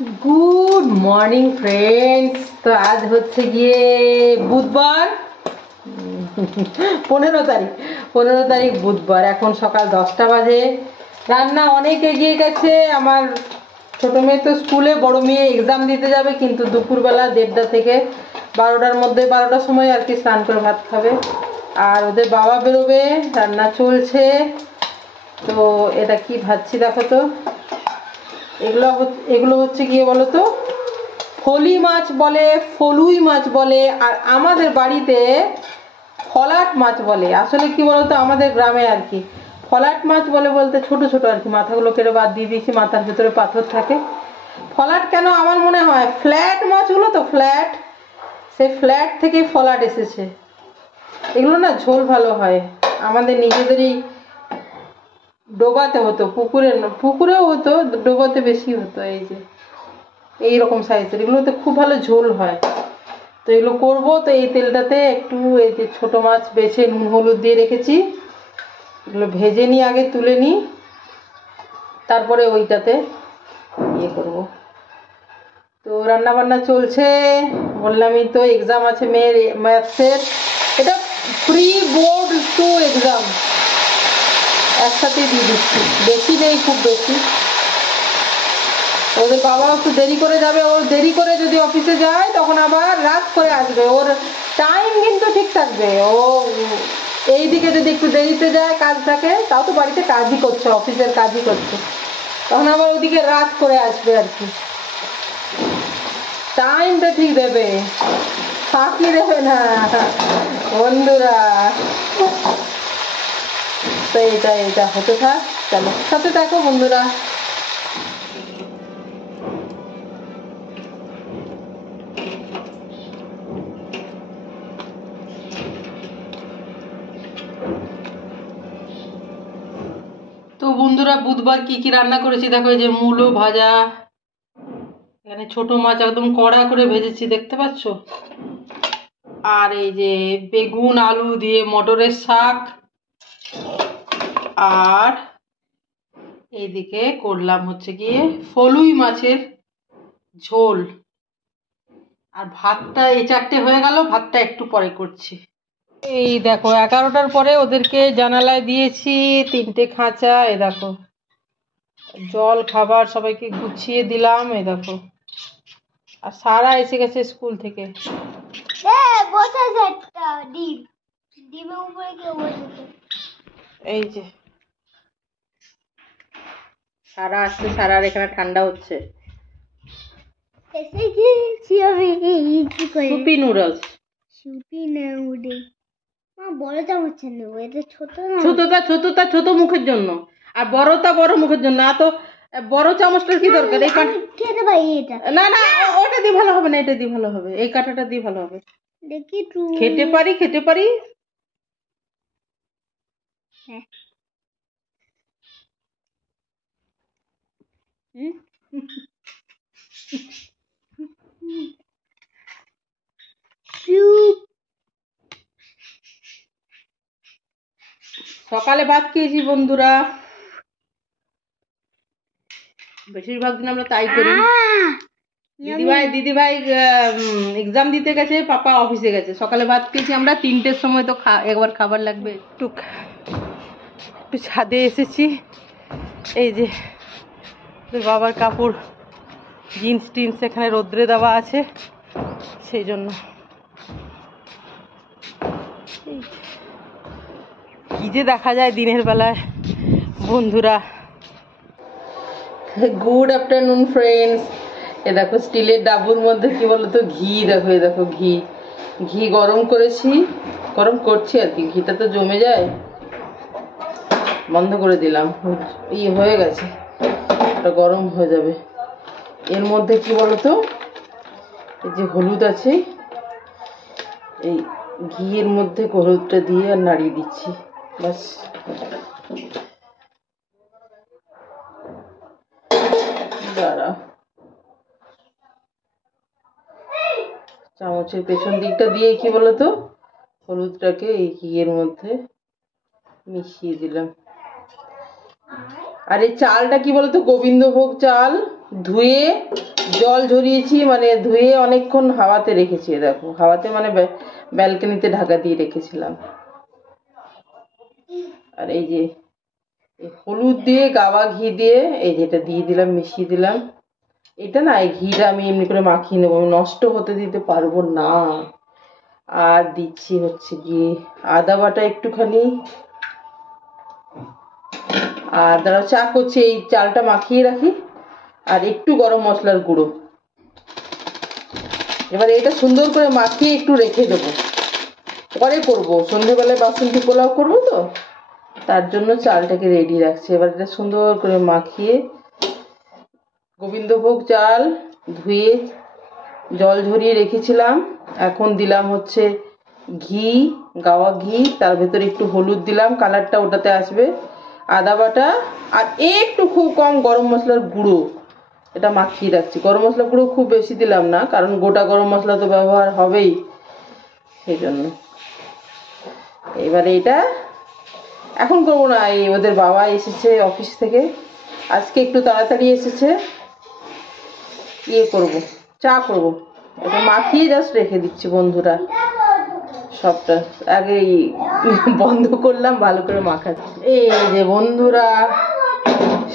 Good morning friends. तो आज হচ্ছে গিয়ে বুধবার 15 তারিখ বুধবার। এখন সকাল 10টা বাজে। রান্না অনেক এগিয়ে গেছে। আমার ছোট মেয়ে তো স্কুলে, বড় মেয়ে এক্সাম দিতে যাবে, কিন্তু দুপুরবেলা 1:30 থেকে 12টার মধ্যে 12টার সময় আর কি স্নান করে ভাত খাবে। আর ওদের বাবা বেরোবে, রান্না চলছে। তো এটা কি ভাবছি দেখো তো, এগুলো হচ্ছে গিয়ে বলো তো ফলি মাছ বলে, ফলুই মাছ বলে, আর আমাদের বাড়িতে ফলাট মাছ বলে। আসলে কি বলতো, আমাদের গ্রামে আর কি ফলাট মাছ বলে বলতে ছোট ছোট আর কি, মাথাগুলো কেটে বাদ দিয়ে দিয়েছি, মাথার ভেতরে পাথর থাকে। ফলাট কেন আমার মনে হয় ফ্ল্যাট মাছগুলো তো ফ্ল্যাট, সেই ফ্ল্যাট থেকে ফলাট এসেছে। এগুলো না ঝোল ভালো হয়। আমাদের নিজেদেরই ডোবাতে হতো, পুকুরেও হতো, ডোবাতে বেশি হতো। এই যে এইরকম সাইজের এগুলোতে খুব ভালো ঝোল হয়। তো এগুলো করবো। তো এই তেলটাতে একটু এই যে ছোট মাছ বেছে নুন হলুদ দিয়ে রেখেছি, এগুলো ভেজে নিই, আগে তুলে নিই, তারপরে ওইটাতে ইয়ে করবো। তো রান্না বান্না চলছে। বললামই তো এক্সাম আছে মেয়ের ম্যাথসের। এটা প্রি বোর্ড টু এক্সাম একসাথে দিয়ে দিচ্ছি, বেশি নেই, খুব বেশি। ওদের বাবা একটু দেরি করে যাবে, ও দেরি করে যদি অফিসে যায় তখন আবার রাত করে আসবে। ওর টাইম কিন্তু ঠিক থাকবে। ও এই দিকে যদি একটু দেরিতে যায়, কাজ থাকে, তাও তো বাড়িতে কাজই করছে, অফিসের কাজই করছে, তখন আবার ওদিকে রাত করে আসবে আর কি। টাইমটা ঠিক দেবে, ফাঁকি দেবে না বন্ধুরা। তো এটা হতে থাক, চলো সাথে থাকো বন্ধুরা। তো বন্ধুরা, বুধবার কি কি রান্না করেছি দেখো। এই যে মূলো ভাজা, এখানে ছোট মাছ একদম কড়া করে ভেজেছি, দেখতে পাচ্ছ। আর এই যে বেগুন আলু দিয়ে মটরের শাক, আর এইদিকে করলাম হচ্ছে গিয়ে ফলুই মাছের ঝোল। আর ভাতটা এই 4টে হয়ে গেল, ভাতটা একটু পরে করছি। এই দেখো 11টার পরে ওদেরকে জানালায় দিয়েছি 3টে খাঁচা। এই দেখো জল খাবার সবাইকে গুছিয়ে দিলাম। এই দেখো, আর সারা এসে গেছে স্কুল থেকে। এই যে সারা আসছে, সারার এখানে ঠান্ডা হচ্ছে। সুপি নুডলস, বড় চামচ নেবো, এটা ছোট না। ছোট মুখের জন্য, আর বড়টা বড় মুখের জন্য। তো বড় চামচটার কি দরকার? এই খেতে পারি এটা? না না, ওটা দিয়ে ভালো হবে না, এটা দিয়ে ভালো হবে, এই কাঁটাটা দিয়ে ভালো হবে। দেখি খেতে পারি। হ্যাঁ। সকালে ভাত খেয়েছি বন্ধুরা, বেশিরভাগ দিন আমরা তাই করি। দিদিভাই এক্সাম দিতে গেছে, পাপা অফিসে গেছে। সকালে ভাত খেয়েছি আমরা 3টের সময়। তো একবার খাবার লাগবে। একটু ছাদে এসেছি। এই যে বাবার কাপড়, জিন্স টিন্স এখানে রোদ্রে দেওয়া আছে, সেই জন্য। কি যে দেখা যায় দিনের বেলায় বন্ধুরা। Good afternoon friends. এ দেখো স্টিলের ডাবুর মধ্যে কি বলতো ঘি, দেখো এই দেখো ঘি গরম করেছি, গরম করছি আর কি। ঘিটা তো জমে যায়, বন্ধ করে দিলাম, ইয়ে হয়ে গেছে, ওটা গরম হয়ে যাবে। এর মধ্যে কি বলতো, এই যে হলুদ আছে, এই ঘিয়ের মধ্যে হলুদটা দিয়ে আর নাড়িয়ে দিচ্ছি, বাস। দাঁড়া, চামচের পেছন দিকটা দিয়ে কি বলতো হলুদটাকে এই ঘিয়ের মধ্যে মিশিয়ে দিলাম। আর এই চালটা কি বলতো গোবিন্দভোগ চাল, ধুয়ে জল ঝরিয়েছি, মানে ধুয়ে অনেকক্ষণ হাওয়াতে রেখেছি। দেখো হাওয়াতে মানে ব্যালকনিতে ঢাকা দিয়ে রেখেছিলাম। আর এই যে হলুদ দিয়ে গাওয়া ঘি দিয়ে এই যেটা দিয়ে দিলাম, মিশিয়ে দিলাম। এটা না, এই ঘিটা আমি এমনি করে মাখিয়ে নেবো, আমি নষ্ট হতে দিতে পারবো না। আর দিচ্ছি হচ্ছে গিয়ে আদা বাটা একটুখানি। আর দাঁড়াও, চা করছি, এই চালটা মাখিয়ে রাখি। আর একটু গরম মশলার গুঁড়ো। এবার এটা সুন্দর করে মাখিয়ে একটু রেখে দেবো, পরে করবো। সন্ধ্যেবেলায় বাসন্তী পোলাও করবো তো, তার জন্য চালটাকে রেডি রাখছি। এবার এটা সুন্দর করে মাখিয়ে, গোবিন্দভোগ চাল ধুয়ে জল ঝরিয়ে রেখেছিলাম। এখন দিলাম হচ্ছে ঘি, গাওয়া ঘি, তার ভেতরে একটু হলুদ দিলাম, কালারটা ওটাতে আসবে। আদা বাটা আর একটু খুব কম গরম মশলার গুঁড়ো, এটা মাখিয়ে রাখছি। গরম মশলা গুঁড়ো খুব বেশি দিলাম না, কারণ গোটা গরম মশলা তো ব্যবহার হবেই, সেই জন্য। এবারে এটা এখন করবো না, এই ওদের বাবা এসেছে অফিস থেকে, আজকে একটু তাড়াতাড়ি এসেছে। করব, চা করব। এটা মাখিয়ে জাস্ট রেখে দিচ্ছি বন্ধুরা। সবটা আগে বন্ধ করলাম, ভালো করে মাখাচ্ছি। এই যে বন্ধুরা,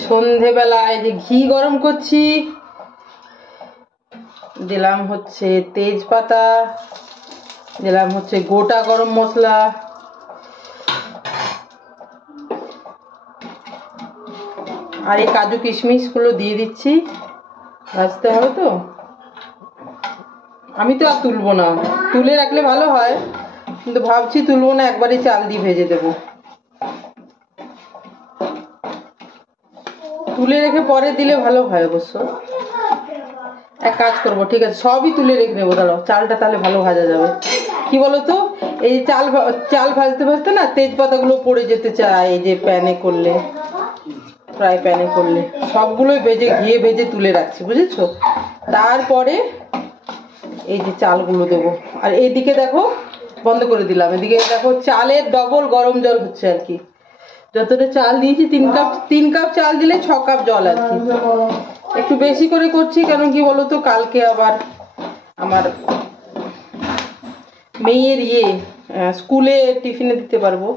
সন্ধেবেলায় যে ঘি গরম করছি, দিলাম হচ্ছে তেজপাতা, দিলাম হচ্ছে গোটা গরম মশলা, আর এই কাজু কিশমিশ গুলো দিয়ে দিচ্ছি। ভাজতে হবে তো, আমি তো আর তুলবো না, তুলে রাখলে ভালো হয়, কিন্তু ভাবছি তুলবো না, একবারই চাল দিয়ে ভেজে দেবো। তুলে রেখে পরে দিলে ভালো হয় অবশ্য। এক কাজ করবো, ঠিক আছে, সবই তুলে রেখে নেবো, দাঁড়াও, চালটা তাহলে ভালো ভাজা যাবে। কি বলতো, এই চাল ভাজতে ভাজতে না তেজপাতা গুলো পড়ে যেতে চায়, এই যে প্যানে করলে, ফ্রাই প্যানে করলে সবগুলোই ঘিয়ে ভেজে তুলে রাখছি, বুঝেছো। তারপরে এই যে চালগুলো দেবো। আর এদিকে দেখো, বন্ধ করে দিলাম, এদিকে দেখো চালের ডবল গরম জল হচ্ছে আর কি। যতটা চাল দিয়েছি, 3 কাপ চাল দিলে 6 কাপ জল আর কি। একটু বেশি করে করছি, কারণ কি বলতো, কালকে আবার আমার মেয়ের স্কুলে টিফিনে দিতে পারবো।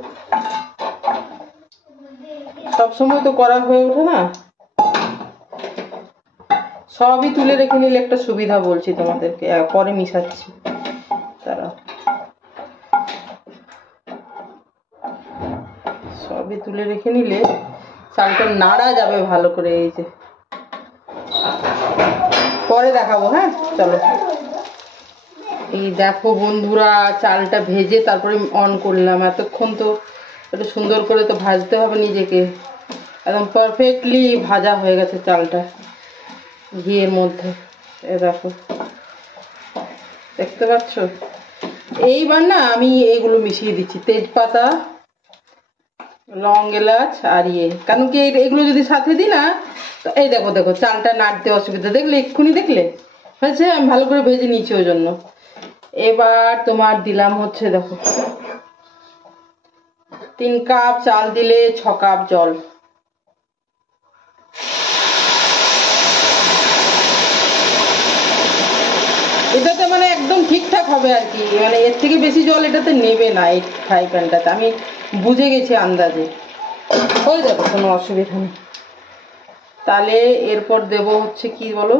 সবসময় তো করা হয়ে ওঠে না, সবই তুলে রেখে নিলে একটা সুবিধা, বলছি তোমাদেরকে। পরে মিশাচ্ছি, তারা সবই তুলে রেখে নিলে চালটা নাড়া যাবে ভালো করে। এই যে পরে দেখাবো, হ্যাঁ চলো। এই দেখো বন্ধুরা, চালটা ভেজে তারপরে অন করলাম। এতক্ষণ তো একটু সুন্দর করে তো ভাজতে হবে নিজেকে, একদম পারফেক্টলি ভাজা হয়ে গেছে চালটা ঘিয়ের মধ্যে। এ দেখো, দেখতে পাচ্ছ। এইবার না আমি এইগুলো মিশিয়ে দিচ্ছি, তেজপাতা, লং, এলাচ আর কারণ কি এগুলো যদি সাথে দিই না, তো এই দেখো দেখো চালটা নাড়তে অসুবিধা, দেখলে এক্ষুনি দেখলে হয়েছে, আমি ভালো করে ভেজে নিয়েছি ওই জন্য। এবার তোমার দিলাম হচ্ছে, দেখো 3 কাপ চাল দিলে 6 কাপ জল। এটাতে মানে একদম ঠিকঠাক হবে আর কি, মানে এর থেকে বেশি জল এটাতে নেবে না, এই ফ্রাই প্যানটাতে আমি বুঝে গেছি আন্দাজে, হয়ে যাবে, কোনো অসুবিধা নেই। তাহলে এরপর দেব হচ্ছে কি বলো,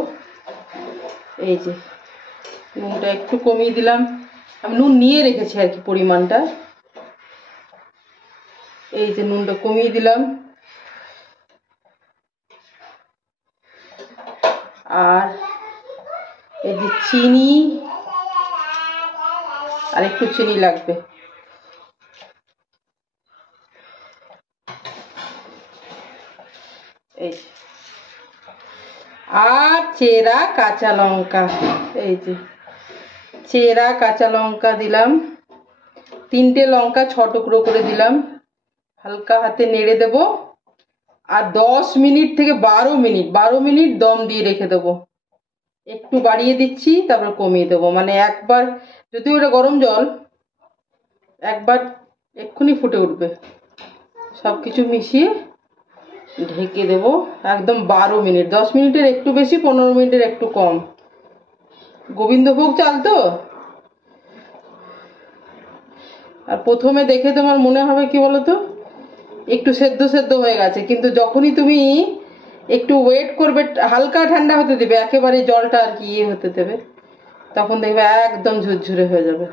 এই যে নুনটা একটু কমিয়ে দিলাম, আমি নুন নিয়ে রেখেছি আর কি পরিমাণটা। এই যে নুনটা কমিয়ে দিলাম, আর এই যে চিনি, আর একটু চিনি লাগবে। এই আর চেরা কাঁচা লঙ্কা, এই যে চেরা কাঁচা লঙ্কা দিলাম, 3টে লঙ্কা 6 টুকরো করে দিলাম। হালকা হাতে নেড়ে দেব, আর 10 মিনিট থেকে 12 মিনিট দম দিয়ে রেখে দেবো। একটু বাড়িয়ে দিচ্ছি, তারপর কমিয়ে দেবো, মানে একবার, যদি ওটা গরম জল, একবার এক্ষুনি ফুটে উঠবে। সব কিছু মিশিয়ে ঢেকে দেব একদম 12 মিনিট। 10 মিনিটের একটু বেশি, 15 মিনিটের একটু কম। গোবিন্দভোগ চাল তো, আর প্রথমে দেখে তোমার মনে হবে কি বলতো একটু সেদ্ধ সেদ্ধ হয়ে গেছে, কিন্তু যখনই তুমি একটু ওয়েট করবে, হালকা ঠান্ডা হতে দেবে, একেবারে জলটা আর কি হতে দেবে, তখন দেখবে একদম ঝুরঝুরে হয়ে যাবে।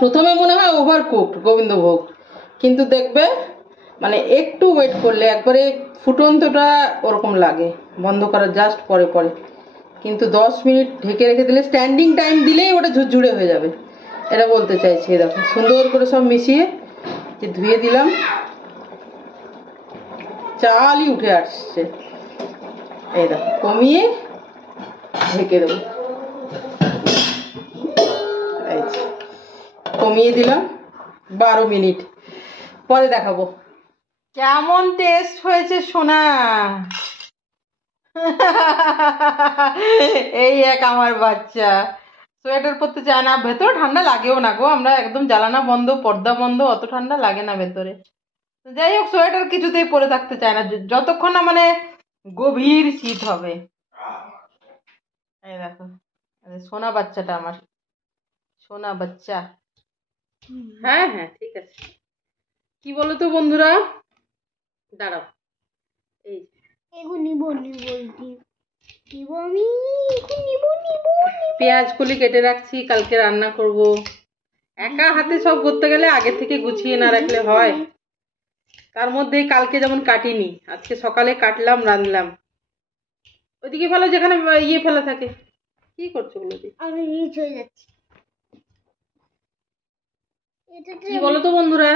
প্রথমে মনে হয় ওভার কুকড গোবিন্দভোগ, কিন্তু দেখবে মানে একটু ওয়েট করলে একবারে ফুটন্তটা ওরকম লাগে, বন্ধ করার জাস্ট পরে পরে। কিন্তু 10 মিনিট ঢেকে রেখে দিলে, স্ট্যান্ডিং টাইম দিলেই ওটা ঝুরঝুরে হয়ে যাবে, এটা বলতে চাইছি। দেখো সুন্দর করে সব মিশিয়ে যে ধুয়ে দিলাম, চালই উঠে আসছে। এই দেখো কমিয়ে ঢেকে দেবো, কমিয়ে দিলাম 12 মিনিট, পরে দেখাবো কেমন টেস্ট হয়েছে সোনা। এই এক আমার বাচ্চা সোয়েটার পরতে চায় না, ভেতরে ঠান্ডা লাগেও না গো, আমরা একদম জ্বালানা বন্ধ, পর্দা বন্ধ, অত ঠান্ডা লাগে না ভেতরে। যাই হোক, সোয়েটার কিছুতেই পরে থাকতে চায় না যতক্ষণ না মানে গভীর শীত হবে। এই দেখো সোনা বাচ্চাটা আমার, সোনা বাচ্চা। হ্যাঁ হ্যাঁ ঠিক আছে। কি বলো তো বন্ধুরা, দাঁড়াও, এই এখন নিব আমি, এখন নিব। পেঁয়াজ কলি কেটে রাখছি, কালকে রান্না করব। একা হাতে সব করতে গেলে আগে থেকে গুছিয়ে না রাখলে হয়। তার মধ্যেই কালকে যেমন কাটিনি, আজকে সকালে কাটলাম, রাঁধলাম। ওইদিকে ফেলো যেখানে ইয়ে ফেলা থাকে। কি করছো বলো দি? আমি নিচ হয়ে যাচ্ছি। কি বলো তো বন্ধুরা,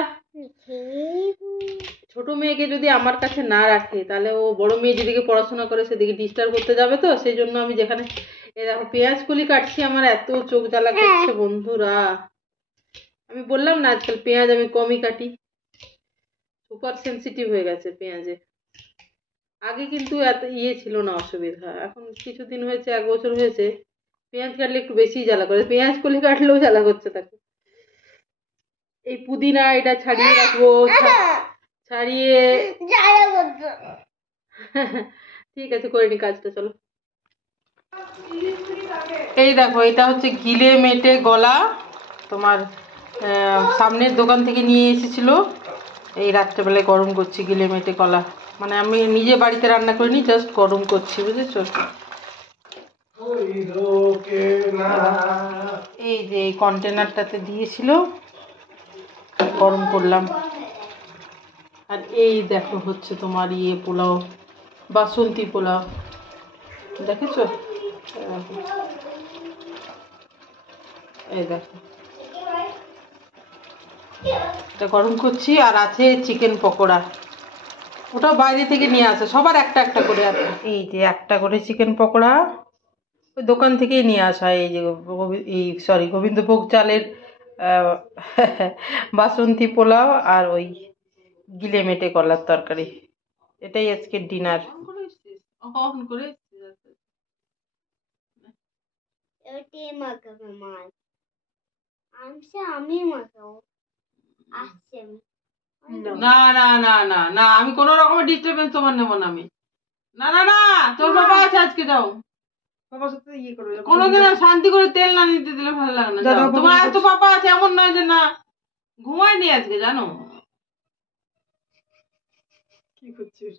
ছোট মেয়েকে যদি আমার কাছে না রাখে, তাহলে ও বড় মেয়ে যেদিকে পড়াশোনা করে সেদিকে ডিস্টার্ব করতে যাবে, তো সেই জন্য আমি যেখানে এই দেখো পেঁয়াজ কলি কাটছি, আমার এত চোখ জ্বালা করছে বন্ধুরা। আমি বললাম না আজকাল পেঁয়াজ আমি কমই কাটি, সুপার সেন্সিটিভ হয়ে গেছে পেঁয়াজে। আগে কিন্তু এত ইয়ে ছিল না, অসুবিধা। এখন কিছুদিন হয়েছে, 1 বছর হয়েছে, পেঁয়াজ কাটলে একটু বেশি জ্বালা করে, পেঁয়াজ কলি কাটলেও জ্বালা করছে তাকে। এই পুদিনা এটা ছাড়িয়ে রাখবো, ছাড়িয়ে ঠিক আছে করে নি কাজটা, চলো। এই দেখো এটা হচ্ছে গিলে মেটে গলা, তোমার সামনের দোকান থেকে নিয়ে এসেছিল, এই রাত্রেবেলায় গরম করছি গিলে মেটে কলা। মানে আমি নিজে বাড়িতে রান্না করিনি, জাস্ট গরম করছি, বুঝেছো। এই যে এই কন্টেনারটাতে দিয়েছিল, গরম করলাম। আর এই দেখো হচ্ছে তোমার ইয়ে পোলাও, বাসন্তী পোলাও, দেখেছো? এই দেখো এটা গরম করছি। আর আছে চিকেন পকোড়া, ওটা বাইরে থেকে নিয়ে আসে, সবার একটা একটা করে। এই যে একটা করে চিকেন পকোড়া ওই দোকান থেকেই নিয়ে আসা। এই যে এই সরি গোবিন্দভোগ চালের বাসন্তী পোলাও আর ওই গিলে মেটে কলার তরকারি, এটাই আজকের ডিনার। মাখাবে মাছ আনছে, আমি মাখাবো। আসছে না না না না না, আমি কোনো রকমের ডিস্টারবেন্স তোমার নেবো না আমি। না না না, তোর বাবা আছে আজকে, যাও। কোনোদিন শান্তি করে তেল না নিতে দিলে ভালো লাগে না। তোমার এত পাপা আছে, এমন নয় যে না, ঘুমায়নি আজকে, জানো কি করছিস?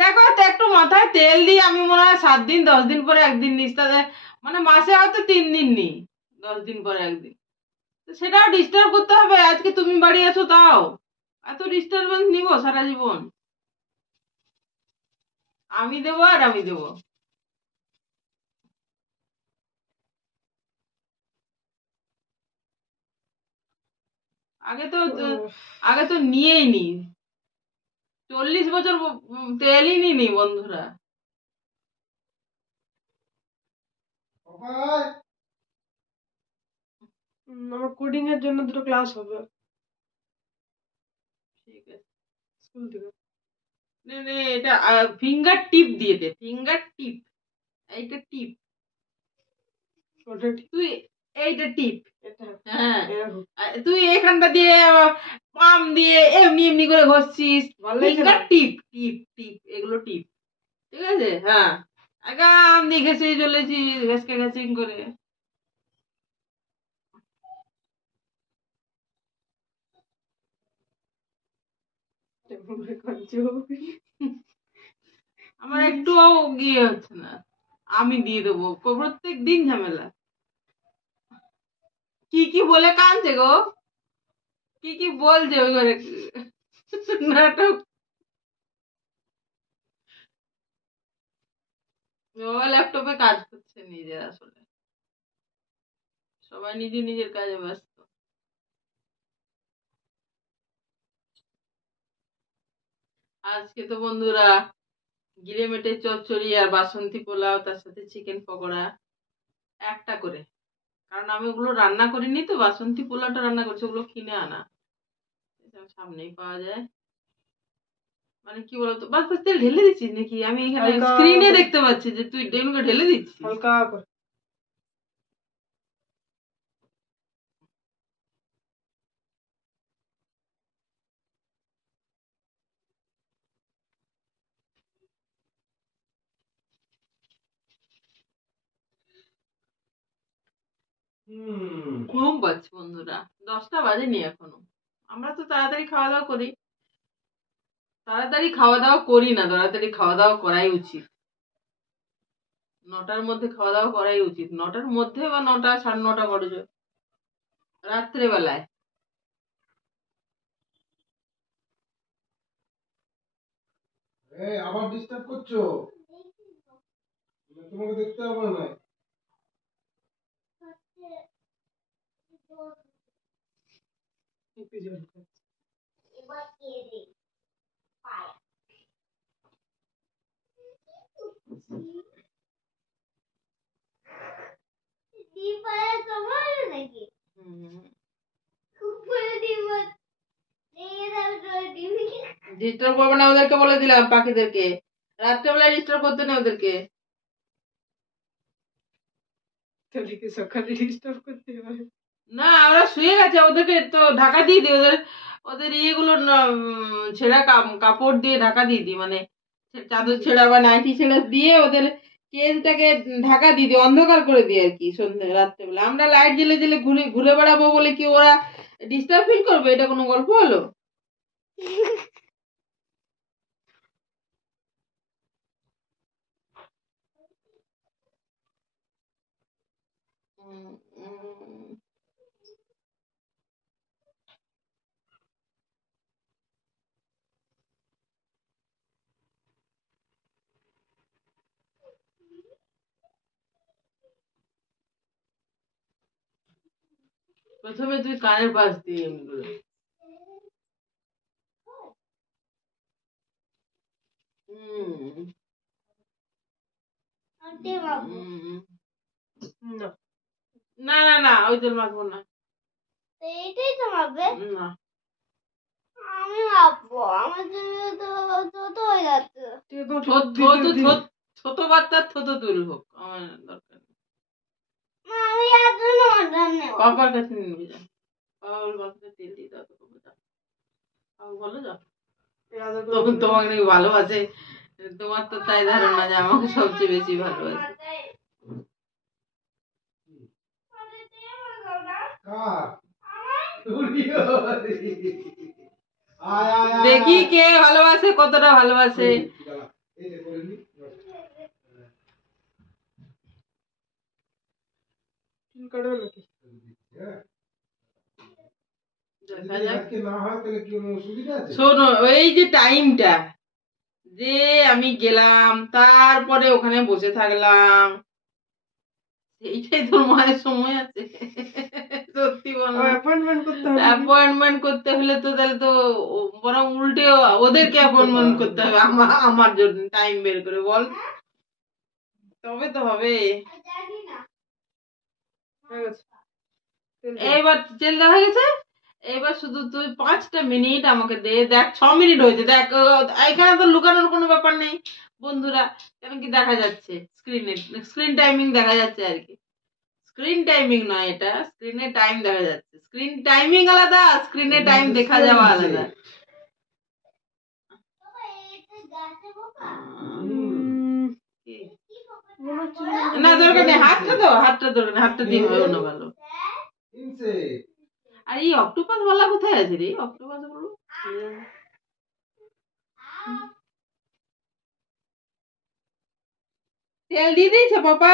দেখো তো একটু মাথায় তেল দিই আমি, মনে হয় 7 দিন 10 দিন পরে একদিন নিস, মানে মাসে হয়তো 3 দিন নিই, 10 দিন পরে একদিন। সেটাও ডিস্টার্ব করতে হবে? আজকে তুমি বাড়ি আছো তাও এত ডিস্টারবেন্স নিব সারা জীবন? আমি দেবো আর আমি দেবো। আগে তো নিয়েই নি, 40 বছর তেলই নিনি বন্ধুরা। আমার কোডিং এর জন্য 2টো ক্লাস হবে ঠিক আছে, স্কুল থেকে নে নে, এটা ফিঙ্গার টিপ দিয়ে দে, ফিঙ্গার টিপ, এইটা টিপ। ওটা তুই এইটা টিপ। এটা হ্যাঁ, এরকম আর তুই এখানটা দিয়ে পাম দিয়ে এমনি এমনি করে ঘষছিস। ভালো লাগছে না? টিপ টিপ টিপ, এগুলো টিপ, ঠিক আছে? হ্যাঁ, আগাম দিয়ে ঘেসে চলেছি, ঘেসকে ঘেসিং করে। মুখে কাঁদছো। আমার একটুও গিয়ে হচ্ছে না, আমি দিয়ে দেবো, প্রত্যেক দিন ঝামেলা। কি কি বলে কাঁদছে গো, কি কি বলছে ওই ঘরে, নাটক। ও ল্যাপটপে কাজ করছে নিজে, আসলে সবাই নিজে নিজের কাজে ব্যস্ত। আজকে তো বন্ধুরা গিরেমেটে চচ্চড়ি আর বাসন্তী পোলাও, তার সাথে চিকেন পকোড়া, একটা করে। কারণ আমি ওগুলো রান্না করিনি, তো বাসন্তী পোলাওটা রান্না করছি, ওগুলো কিনে আনা, এটা সামনেই পাওয়া যায়। মানে কি বলতো, বাস বাস তেল ঢেলে দিচ্ছিস নাকি? আমি এখানে হালকা স্ক্রিনে করে। দেখতে পাচ্ছি যে তুই ডেনুকে ঢেলে দিচ্ছিস। হালকা করে। ঘুম পাচ্ছে বন্ধুরা, 10টা বাজেনি এখনো। আমরা তো তাড়াতাড়ি খাওয়া দাওয়া করি, তাড়াতাড়ি খাওয়া দাওয়া করি না, তাড়াতাড়ি খাওয়া দাওয়া করাই উচিত। 9টার মধ্যে খাওয়া দাওয়া করাই উচিত, 9টার মধ্যে বা 9টা 9:30 করে রাত্রে বেলায়। আবার ডিস্টার্ব করছো, তোমাকে দেখতে হবে না। একটু জল খাচ্ছি। এবার কে দে পায় ডিম পায়া তোমার নাকি খুব বড় ডিম নিয়ে যাও তো ডিম ডিস্টার্ব করবে না ওদেরকে, বলে দিলাম পাখিদেরকে রাত্রেবেলায় ডিস্টার্ব করতে না ওদেরকে। তাহলে কি সকালে ডিস্টার্ব করতে হবে? না, ওরা শুয়ে গেছে, ওদেরকে তো ঢাকা দিয়ে দিই, ওদের ওদের ইয়েগুলো ছেঁড়া কাপড় দিয়ে ঢাকা দিয়ে দিই, মানে চাদর ছেঁড়া বা নাইটি ছেঁড়া দিয়ে ওদের কেজটাকে ঢাকা দিয়ে দিই, অন্ধকার করে দিই আর কি। সন্ধ্যে রাত্রেবেলা আমরা লাইট জ্বেলে জ্বেলে ঘুরে ঘুরে বেড়াবো বলে কি ওরা ডিস্টার্ব ফিল করবে? এটা কোনো গল্প হলো? উম, উম, প্রথমে তুই কানের পাশ দিয়ে এমনি করে। হুম, আন্টি বাবু না। না না না, ওই তেল মাখবো না। এইটাই তো মাপবে না, আমি মাপবো আমার জন্য তো ছোট হয়ে যাচ্ছে ঠিক আছে, তোমার ছোট বাচ্চার ছোট তুল হোক, আমার দরকার নেই। না আমি আর জন্য অর্ডার নেব পাপার কাছে নিয়ে যা, পাপার কাছে তেল দিয়ে দাও, তো যা, পাপা বলো যা। তখন তোমাকে নাকি ভালোবাসে, তোমার তো তাই ধারণা যে আমাকে সবচেয়ে বেশি ভালোবাসে। কার? আয় আয় আয় দেখি কে ভালোবাসে, কতটা ভালোবাসে। এই যে করে নি। চুল কাটবে নাকি? হ্যাঁ, দেখা যদি যাক। আজকে না হয় তাহলে কি কোনো অসুবিধা আছে? শোনো, এই যে টাইমটা যে আমি গেলাম, তারপরে ওখানে বসে থাকলাম, এইটাই তোর মায়ের সময় আছে? সত্যি বল না। অ্যাপয়েন্টমেন্ট করতে হবে। অ্যাপয়েন্টমেন্ট করতে হলে তো তাহলে তো বরং উল্টে ওদেরকে অ্যাপয়েন্টমেন্ট করতে হবে আমার জন্য, টাইম বের করে বল, তবে তো হবে। জানি না হয়ে গেছে। তেল দে। এইবার তেল দেওয়া হয়ে গেছে, এবার শুধু তুই 5টা মিনিট আমাকে দে, দেখ 6 মিনিট হয়েছে, দেখ এখানে তো লুকানোর কোনো ব্যাপার নেই বন্ধুরা, কেন কি দেখা যাচ্ছে স্ক্রিনে, স্ক্রিন টাইমিং দেখা যাচ্ছে আর কি। স্ক্রিন টাইমিং নয়, এটা স্ক্রিনে টাইম দেখা যাচ্ছে। স্ক্রিন টাইমিং আলাদা, স্ক্রিনে টাইম দেখা যাওয়া আলাদা। বাবা, এটা গাছে বাবা। কি? মনে হচ্ছে না দরকার নেই, হাতটা দাও, হাতটা দরকার নেই, হাতটা দিয়ে হয় না ভালো। ইনসেক্ট। আর এই অক্টোপাস বলা কোথায় আছে রে? অক্টোপাস গুলো তেল দিয়ে দিয়েছে পাপা?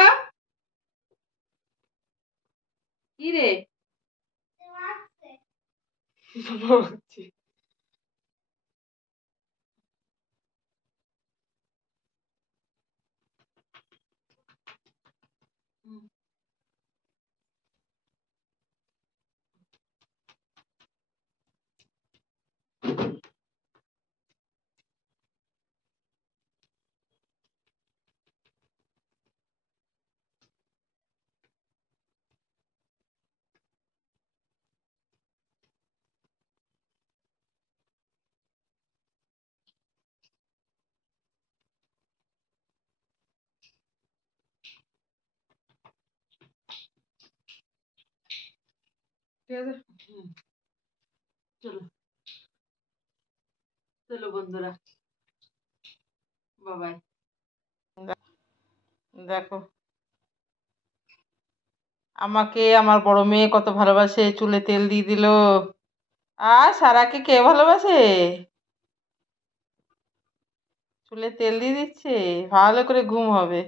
কি রে? হচ্ছে ঠিক আছে। চলো চলো বন্ধুরা, বাবাই। দেখো আমাকে আমার বড় মেয়ে কত ভালোবাসে, চুলে তেল দিয়ে দিল। আর সারাকে কে ভালোবাসে? চুলে তেল দিয়ে দিচ্ছে, ভালো করে ঘুম হবে।